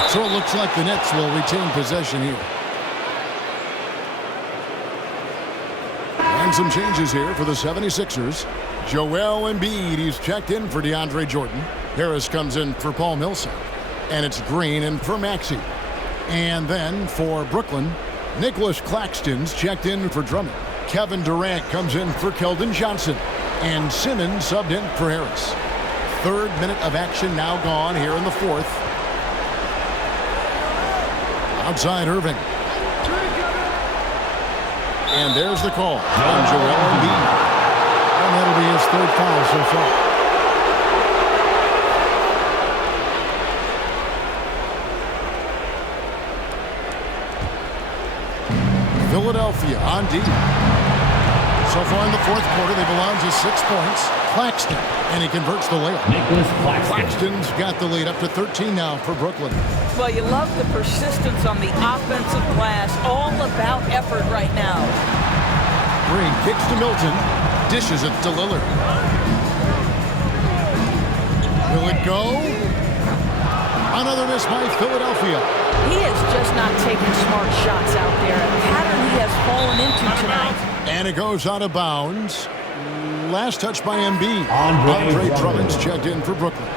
So it looks like the Nets will retain possession here. And some changes here for the 76ers. Joel Embiid, he's checked in for DeAndre Jordan. Harris comes in for Paul Millsap. And it's Green in for Maxey. And then for Brooklyn, Nicholas Claxton's checked in for Drummond. Kevin Durant comes in for Keldon Johnson. And Simmons subbed in for Harris. 3rd minute of action now gone here in the 4th. Outside Irving. And there's the call on Joel Embiid. And that'll be his 3rd foul so far. Philadelphia on D. So far in the fourth quarter, they've allowed just 6 points. Claxton, and he converts the layup. Nicholas Claxton. Claxton's got the lead up to 13 now for Brooklyn. Well, you love the persistence on the offensive glass. All about effort right now. Green kicks to Milton. Dishes it to Lillard. Will it go? Another miss by Philadelphia. He is just not taking smart shots out there. A pattern he has fallen into tonight. And it goes out of bounds. Last touch by Embiid. Andre Drummond's checked in for Brooklyn.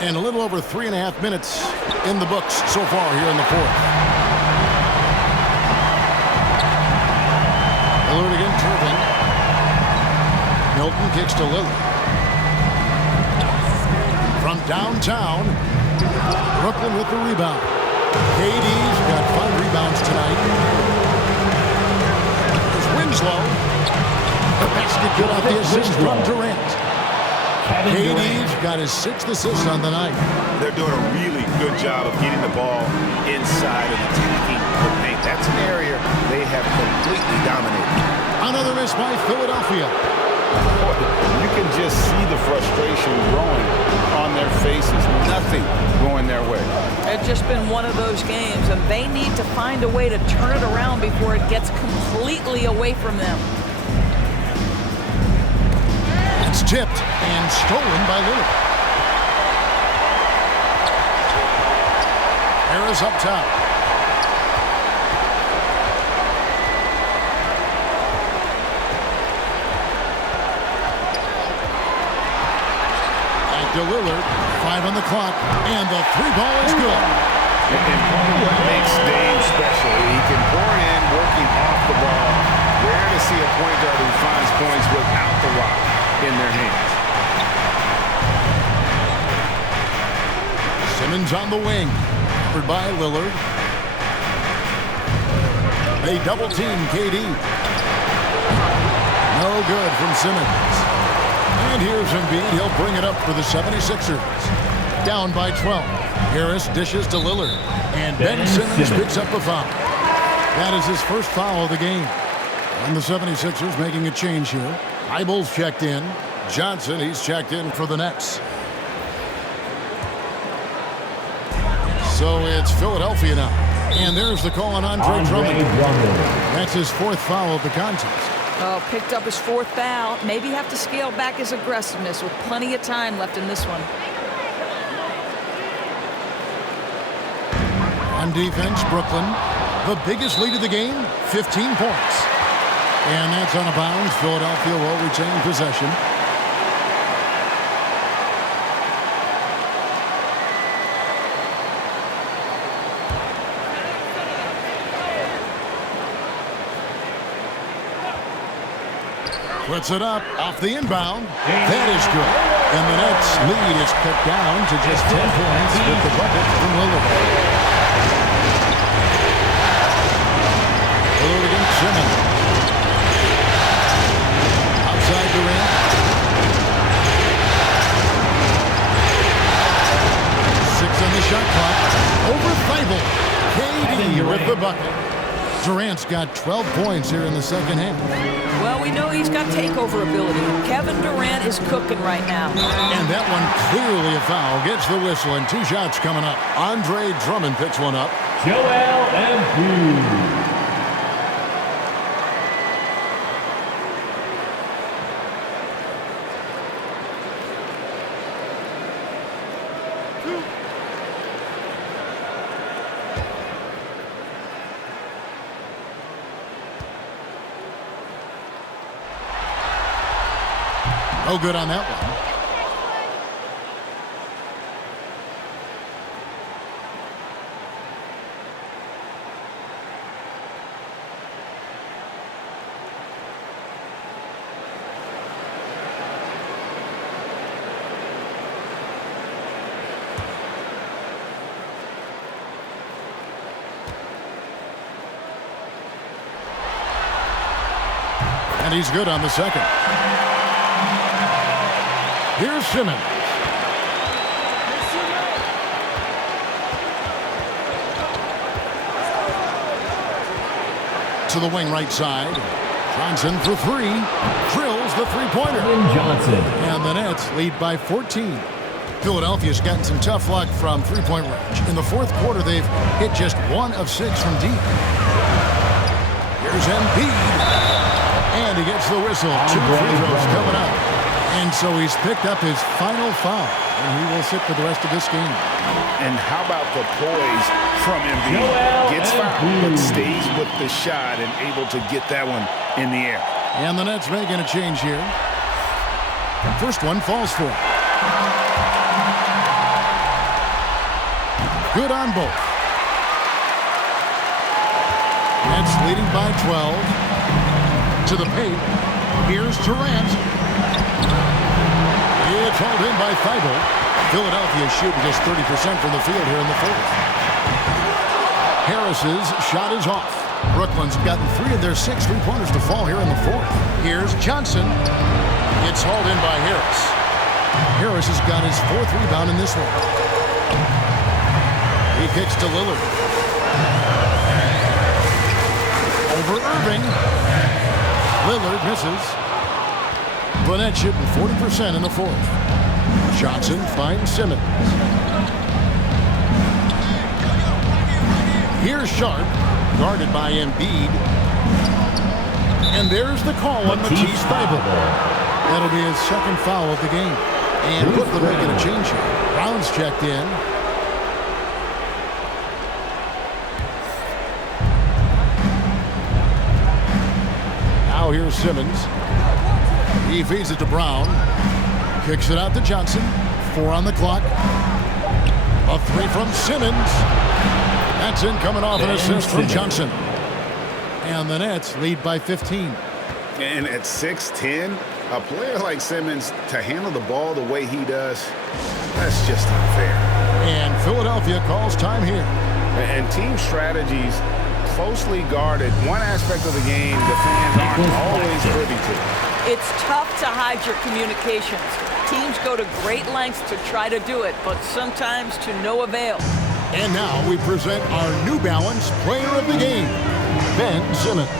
And a little over 3.5 minutes in the books so far here in the fourth. Lillard again, Turpin. Milton kicks to Lillard. From downtown, Brooklyn with the rebound. KD's got 5 rebounds tonight. There's Winslow. The basket good off the assist from Durant. KD's got his 6th assist on the night. They're doing a really good job of getting the ball inside and attacking the paint. That's an area they have completely dominated. Another miss by Philadelphia. You can just see the frustration growing on their faces. Nothing going their way. It's just been one of those games, and they need to find a way to turn it around before it gets completely away from them. It's tipped and stolen by Lillard. Harris up top. Back to Lillard. 5 on the clock, and the 3-ball is good. And what makes Dame special, he can pour in, working off the ball. Rare to see a point guard who finds points without the rock in their hands. Simmons on the wing. Covered by Lillard. They double team KD. No good from Simmons. And here's Embiid. He'll bring it up for the 76ers. Down by 12. Harris dishes to Lillard. And Ben Simmons picks up a foul. That is his first foul of the game. And the 76ers making a change here. Eibel's checked in. Johnson, he's checked in for the Nets. So it's Philadelphia now. And there's the call on Andre Drummond. That's his 4th foul of the contest. Oh, picked up his 4th foul. Maybe have to scale back his aggressiveness with plenty of time left in this one. On defense, Brooklyn. The biggest lead of the game, 15 points. And that's on a bounds. Philadelphia will retain possession. Puts it up off the inbound. That is good. And the Nets lead is cut down to just 10 points with the bucket from Lillard. Lillard against Simmons. Outside Durant. Six on the shot clock. Over Thibault. KD with the bucket. Durant's got 12 points here in the second half. Well, we know he's got takeover ability. Kevin Durant is cooking right now. And that one clearly a foul. Gets the whistle, and 2 shots coming up. Andre Drummond picks one up. Joel Embiid. No good on that one. And he's good on the second. Here's Simmons. To the wing right side. Johnson for three. Drills the three-pointer. Johnson. And the Nets lead by 14. Philadelphia's gotten some tough luck from three-point range. In the fourth quarter, they've hit just 1 of 6 from deep. Here's Embiid. And he gets the whistle. 2 free throws coming up. And so he's picked up his final foul. And he will sit for the rest of this game. And how about the poise from Embiid? Gets fouled, but stays with the shot and able to get that one in the air. And the Nets making a change here. First one falls for him. Good on both. Nets leading by 12. To the paint. Here's Durant. It's hauled in by Thibault. Philadelphia shooting just 30% from the field here in the fourth. Harris's shot is off. Brooklyn's gotten 3 of their 6 three-pointers to fall here in the fourth. Here's Johnson. It's hauled in by Harris. Harris has got his 4th rebound in this one. He kicks to Lillard. Over Irving. Lillard misses. The Nets shooting 40% in the fourth. Johnson finds Simmons. Here's Sharp, guarded by Embiid. And there's the call on Matisse Thybulle. That'll be his 2nd foul of the game. And Brooklyn making a change here. Brown's checked in. Now here's Simmons. He feeds it to Brown. Kicks it out to Johnson. 4 on the clock. A 3 from Simmons. That's in, coming off an assist from Johnson. And the Nets lead by 15. And at 6'10", a player like Simmons, to handle the ball the way he does, that's just unfair. And Philadelphia calls time here. And team strategies closely guarded. One aspect of the game the fans aren't always privy to. It's tough to hide your communications. Teams go to great lengths to try to do it, but sometimes to no avail. And now we present our New Balance Player of the Game, Ben Simmons.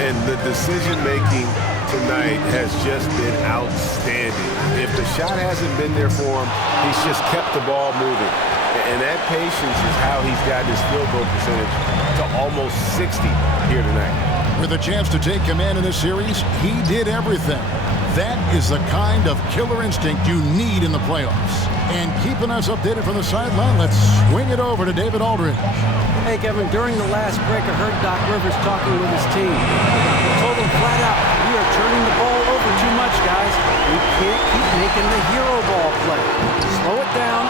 And the decision-making tonight has just been outstanding. If the shot hasn't been there for him, he's just kept the ball moving. And that patience is how he's gotten his field goal percentage to almost 60 here tonight. With a chance to take command in this series, he did everything. That is the kind of killer instinct you need in the playoffs. And keeping us updated from the sideline, let's swing it over to David Aldridge. Hey, Kevin, during the last break, I heard Doc Rivers talking with his team. He told them flat out, we are turning the ball over too much, guys. We can't keep making the hero ball play. Slow it down,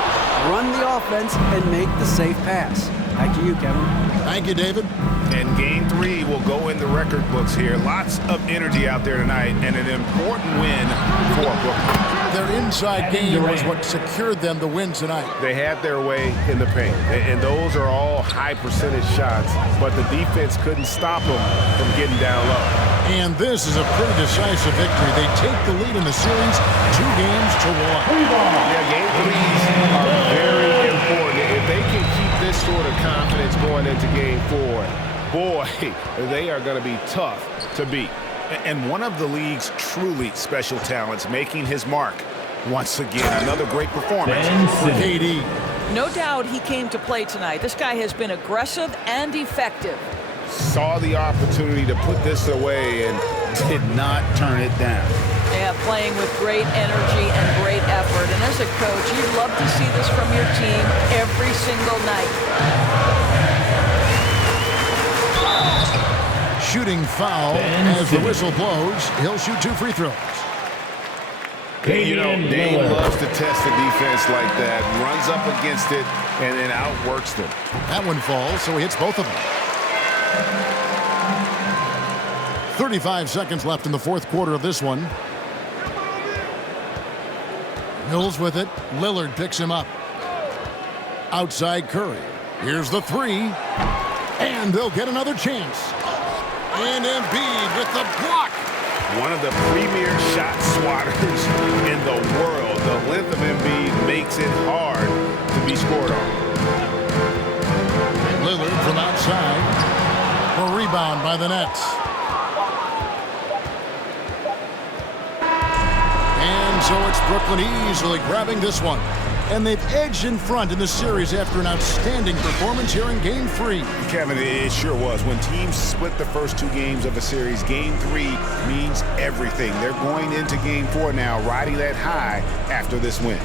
run the offense, and make the safe pass. Back to you, Kevin. Thank you, David. And Game 3 will go in the record books here. Lots of energy out there tonight, and an important win for Brooklyn. Their inside game was what secured them the win tonight. They had their way in the paint, and those are all high-percentage shots, but the defense couldn't stop them from getting down low. And this is a pretty decisive victory. They take the lead in the series 2 games to 1. Yeah, Game 3s are very important. If they can keep this sort of confidence going into Game 4, boy, they are going to be tough to beat. And one of the league's truly special talents making his mark. Once again, another great performance for KD. No doubt he came to play tonight. This guy has been aggressive and effective. Saw the opportunity to put this away and did not turn it down. Yeah, playing with great energy and great effort. And as a coach, you'd love to see this from your team every single night. Shooting foul as the whistle blows. He'll shoot 2 free throws. You know, Dame loves to test the defense like that. Runs up against it and then outworks them. That one falls, so he hits both of them. 35 seconds left in the fourth quarter of this one. Mills with it. Lillard picks him up. Outside Curry. Here's the 3. And they'll get another chance. And Embiid with the block. one of the premier shot swatters in the world. The length of Embiid makes it hard to be scored on. Lillard from outside. A rebound by the Nets. And so it's Brooklyn easily grabbing this one. And they've edged in front in the series after an outstanding performance here in Game 3. Kevin, it sure was. When teams split the first 2 games of a series, Game 3 means everything. They're going into Game 4 now, riding that high after this win.